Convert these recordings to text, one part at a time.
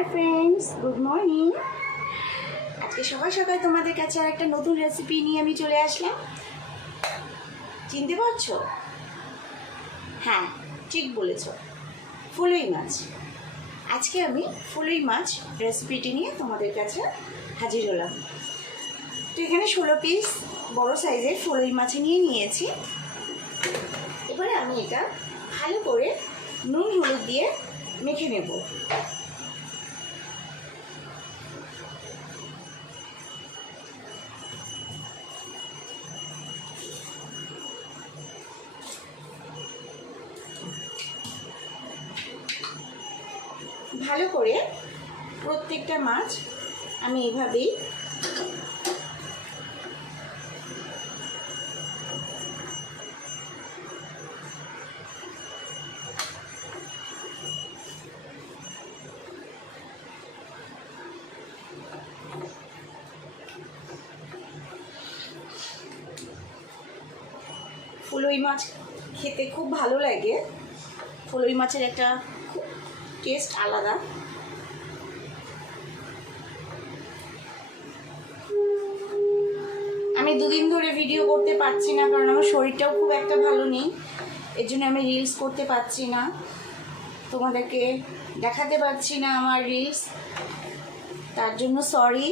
Hi friends good morning আজকে সকাল সকাল তোমাদের কাছে আর একটা নতুন রেসিপি নিয়ে আমি চলে আসলাম। চিনতে পারছ? হ্যাঁ ঠিক বলেছ। ফুলুই মাছ। আজকে আমি ফুলুই মাছ রেসিপিটি নিয়ে তোমাদের কাছে হাজির হলাম। তো এখানে ষোলো পিস বড় সাইজের ফুলুই মাছ নিয়ে নিয়েছি। এবারে আমি এটা ভালো করে নুন, হলুদ দিয়ে মেখে নেব। ভালো করে প্রত্যেকটা মাছ আমি এভাবেই ফুলই মাছ খেতে খুব ভালো লাগে। ফুলই মাছের একটা টেস্ট আলাদা। আমি দুদিন ধরে ভিডিও করতে পারছি না, কারণ আমার শরীরটাও খুব একটা ভালো নেই। এর জন্য আমি রিলস করতে পারছি না। তোমাদেরকে দেখাতে পারছি না আমার রিলস তার জন্য সরি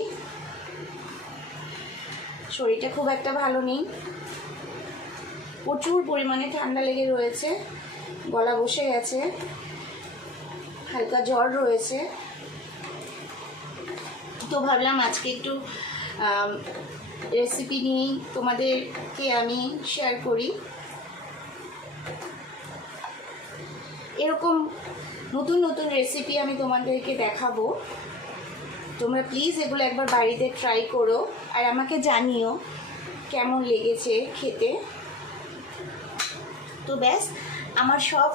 শরীরটা খুব একটা ভালো নেই। প্রচুর পরিমাণে ঠান্ডা লেগে রয়েছে। গলা বসে গেছে। হালকা জ্বর রয়েছে। তো ভাবলাম আজকে একটু রেসিপি নিয়েই তোমাদেরকে আমি শেয়ার করি। এরকম নতুন নতুন রেসিপি আমি তোমাদেরকে দেখাবো। তোমরা প্লিজ এগুলো একবার বাড়িতে ট্রাই করো আর আমাকে জানিও কেমন লেগেছে খেতে। তো ব্যাস, আমার সব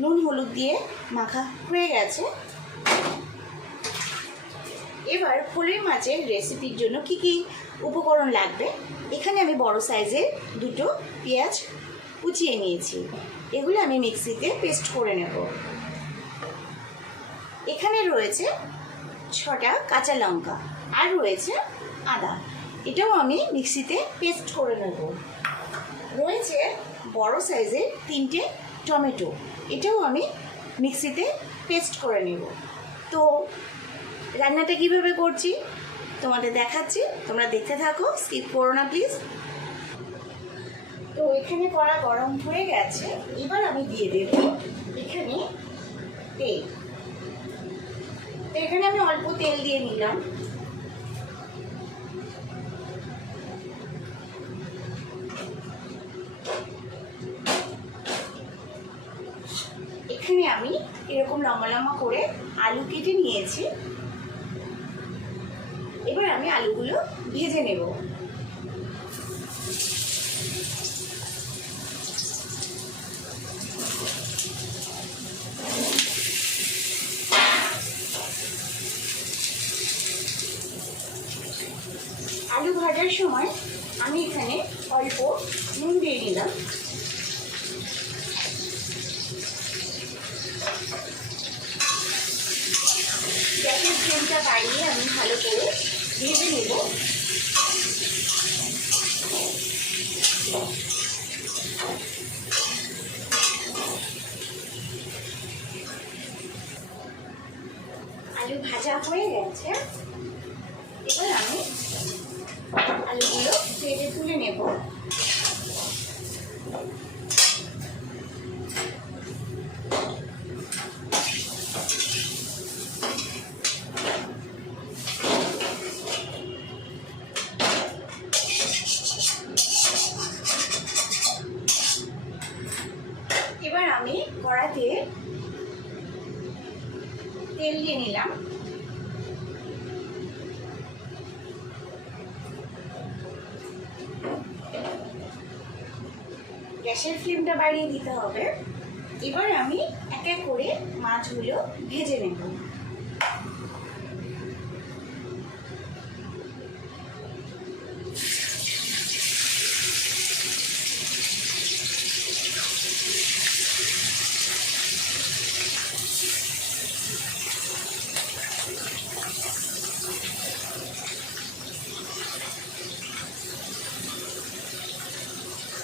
নুন হলুদ দিয়ে মাখা হয়ে গেছে। এবার ফুলের মাছের রেসিপির জন্য কি কি উপকরণ লাগবে? এখানে আমি বড় সাইজের দুটো পেঁয়াজ কুচিয়ে নিয়েছি। এগুলো আমি মিক্সিতে পেস্ট করে নেব। এখানে রয়েছে ছটা কাঁচা লঙ্কা আর রয়েছে আদা। এটাও আমি মিক্সিতে পেস্ট করে নেব। রয়েছে বড় সাইজের তিনটে টমেটো। এটাও আমি মিক্সিতে পেস্ট করে নেব। তো রান্নাটা কীভাবে করছি তোমাদের দেখাচ্ছি। তোমরা দেখতে থাকো, স্কিপ করো না, প্লিজ। তো এখানে কড়া গরম হয়ে গেছে, এবার আমি দিয়ে দেব এখানে তেল। তো এখানে আমি অল্প তেল দিয়ে নিলাম। আমি এরকম লম্বা লম্বা করে আলু কেটে নিয়েছি। এবার আমি আলুগুলো ভেজে নেব আলু ভাজার সময় আমি এখানে অল্প নুন দিয়ে নিলাম গ্যাসের ফ্লেমটা বাড়িয়ে আমি ভালো করে ভেজে নেব আলু ভাজা হয়ে গেছে? তেল দিয়ে নিলাম। গ্যাসের ফ্লেমটা বাড়িয়ে দিতে হবে। এবার আমি এক এক করে মাছগুলো ভেজে নেব।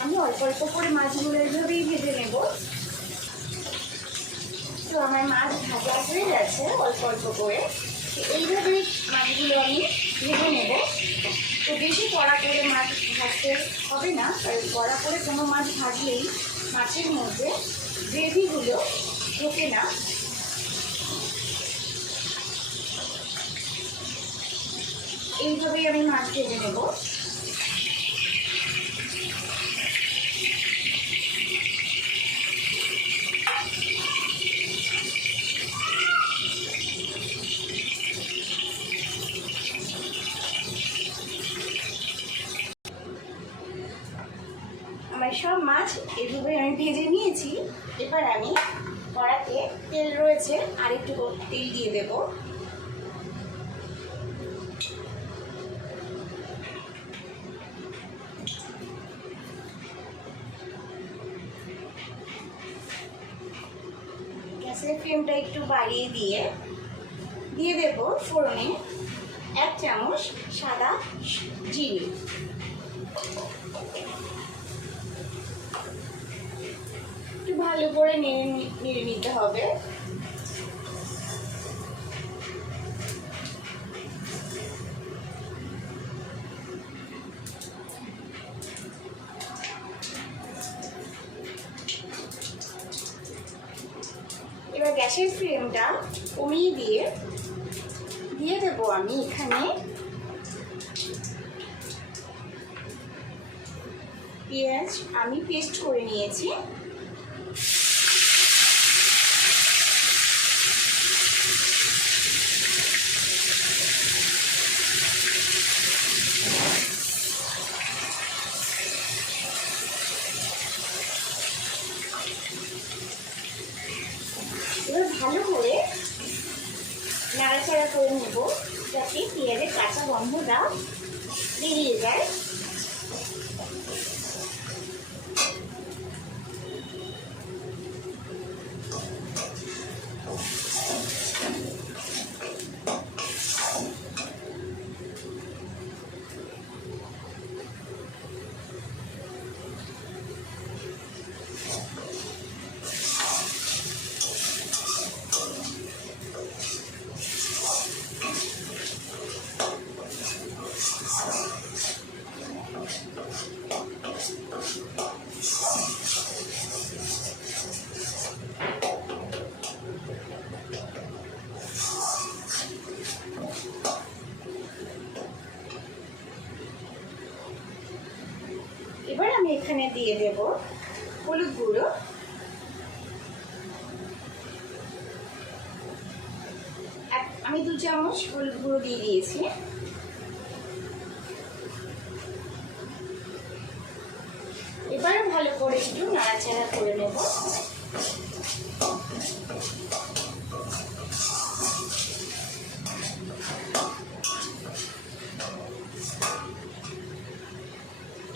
অল্প অল্প করে মাছগুলো এইভাবেই ভেজে নেব। তো আমার মাছ ভাজা হয়ে গেছে অল্প অল্প করে। এইভাবেই মাছগুলো আমি ভেজে নেব। তো বেশি কড়া করে মাছ ভাজতে হবে না, কারণ কড়া করে কোনো মাছ ভাজলেই মাছের মধ্যে গ্রেভিগুলো ঢোকে না। এইভাবেই আমি মাছ ভেজে নেব। সব মাছ এভাবে আমি ভেজে নিয়েছি। এবার আমি কড়াতে তেল রয়েছে, আর একটু তেল দিয়ে দেবো। ভালো করে নিয়ে নিতে হবে এবার গ্যাসের ফ্লেমটা কমিয়ে দিয়ে দিয়ে দেবো আমি এখানে পেঁয়াজ আমি পেস্ট করে নিয়েছি এবার ভালো করে নাড়াচাড়া করে নেব যাতে পেঁয়াজের কাঁচা গন্ধটা বেরিয়ে যায় এবার আমি এখানে দিয়ে দেব হলুদ গুঁড়ো এক- আমি দু চামচ হলুদ গুঁড়ো দিয়ে দিয়েছি। এবার ভালো করে একটু নাড়াচাড়া করে নেব।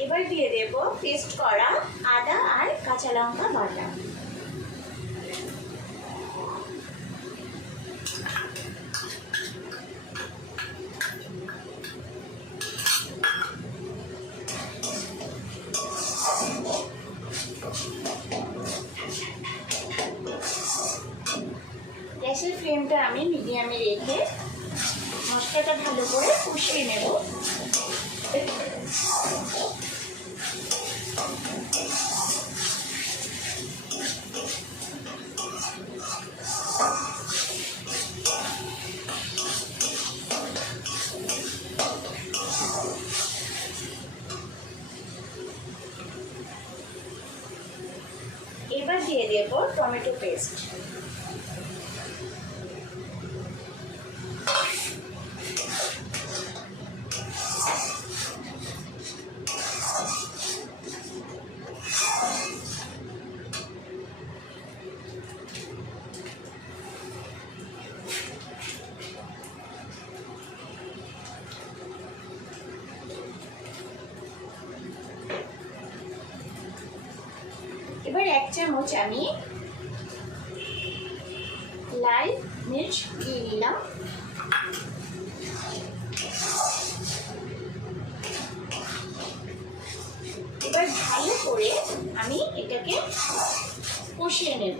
এবার দিয়ে দেব পেস্ট করা আদা আর কাঁচা লঙ্কা বাটা। গ্যাসের ফ্লেমটা আমি মিডিয়ামে রেখে মশলাটা ভালো করে কষিয়ে নেব। এবার দিয়ে দেব টমেটো পেস্ট। চামচ আমি লাল মির্চ দিয়ে নিলাম এবার ভালো করে আমি এটাকে কষিয়ে নেব।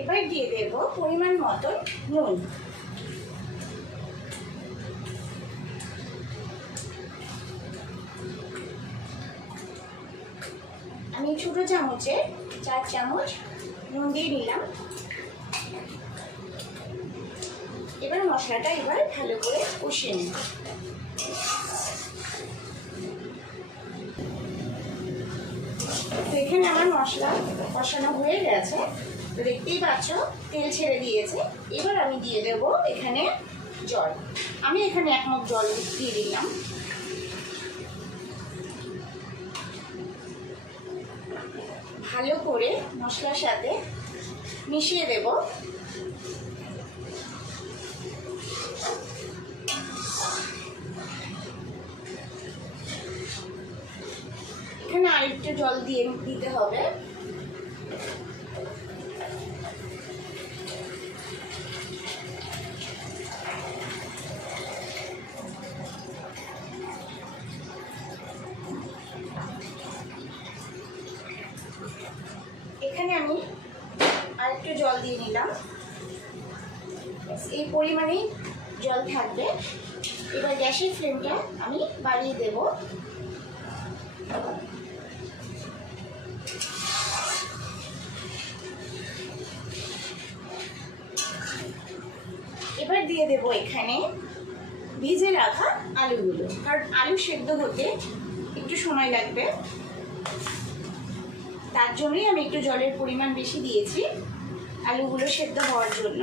এবার দিয়ে দেব পরিমাণ মতন নুন। আমি ছোট চামচে চার চামচ নুন দিয়ে নিলাম এবার মশলাটা এবার ভালো করে কষিয়ে নেব। তো এখানে আমার মশলা কষানো হয়ে গেছে। তো দেখতেই পাচ্ছ, তেল ছেড়ে দিয়েছে। এবার আমি দিয়ে দেব এখানে জল। আমি এখানে এক মগ জল দিয়ে দিলাম। ভালো করে মশলার সাথে মিশিয়ে দেব। এখানে আরেকটু জল দিয়ে দিতে হবে। দিয়ে নিলাম এই পরিমাণেই জল থাকবে। এবার গ্যাসের ফ্লেমটা আমি বাড়িয়ে দেব। এবার দিয়ে দেব এখানে ভিজে রাখা আলুগুলো। কারণ আলু সেদ্ধ হতে একটু সময় লাগবে। তার জন্যই আমি একটু জলের পরিমাণ বেশি দিয়েছি। আলুগুলো সেদ্ধ হওয়ার জন্য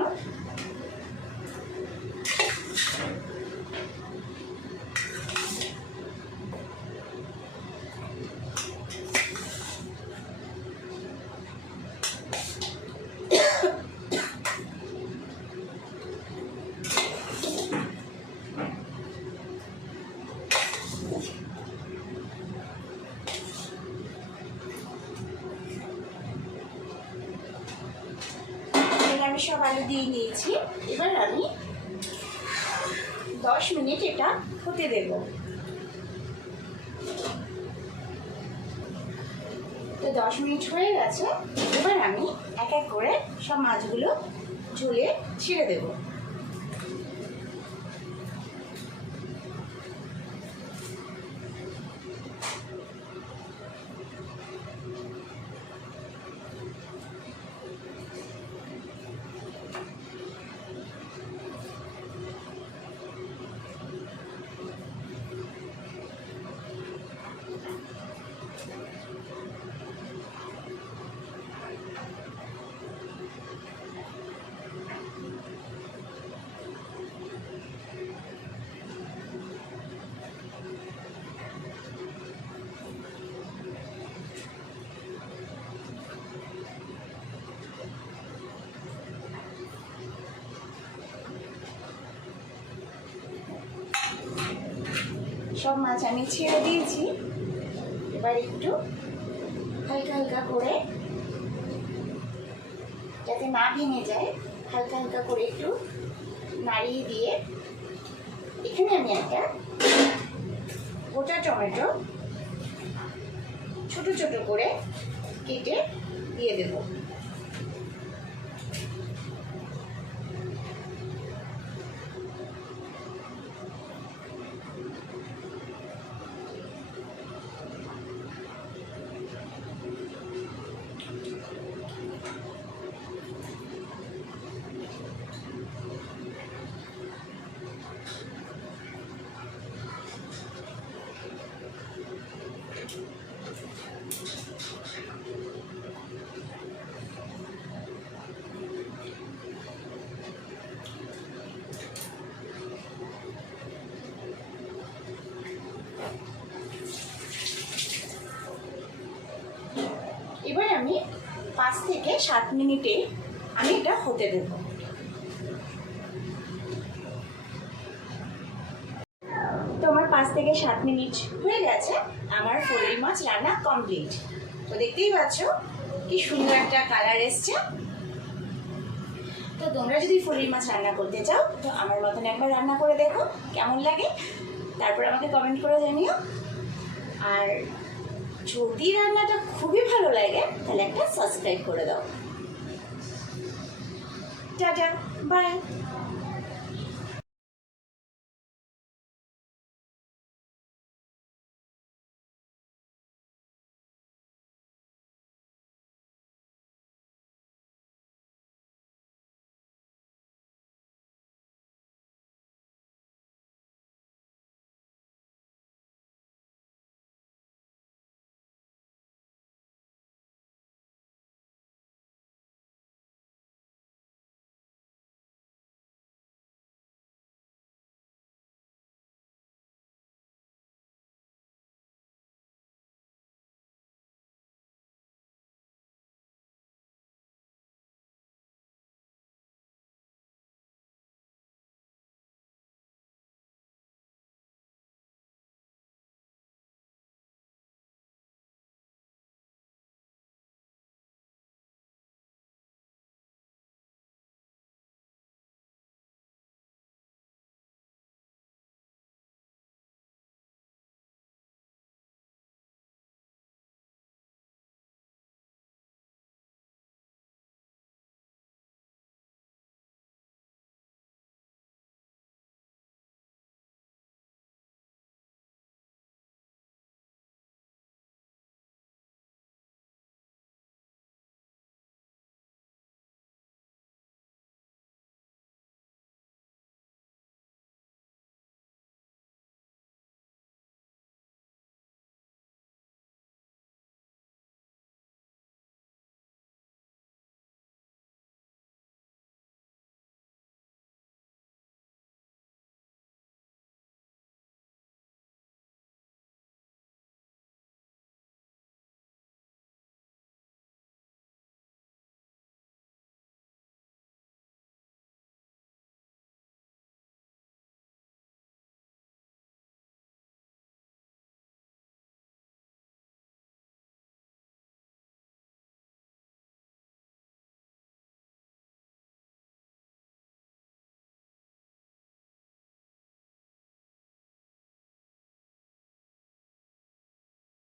এখানে আমি সব আলু দিয়ে নিয়েছি এবার আমি দশ মিনিট এটা হতে দেব। তো দশ মিনিট হয়ে গেছে। এবার আমি এক এক করে সব মাছগুলো ঝুলে ছিঁড়ে দেবো। সব মাছ আমি ছেড়ে দিয়েছি। এবার একটু হালকা হালকা করে যাতে না ভেঙে যায়, হালকা হালকা করে একটু নাড়িয়ে দিয়ে এখানে আমি একটা গোটা টমেটো ছোট ছোট করে কেটে দিয়ে দেবো। সাত মিনিটে আমি এটা হতে দেব। তো আমার পাঁচ থেকে সাত মিনিট হয়ে গেছে, আমার ফোরের মাছ রান্না কমপ্লিট তো দেখতেই পাচ্ছ কি সুন্দর একটা কালার এসছে। তো তোমরা যদি ফুলির মাছ রান্না করতে চাও, তো আমার মতন একবার রান্না করে দেখো কেমন লাগে। তারপর আমাকে কমেন্ট করে জানিও। আর যদি রান্নাটা খুবই ভালো লাগে তাহলে একটা সাবস্ক্রাইব করে দাও। Tata bye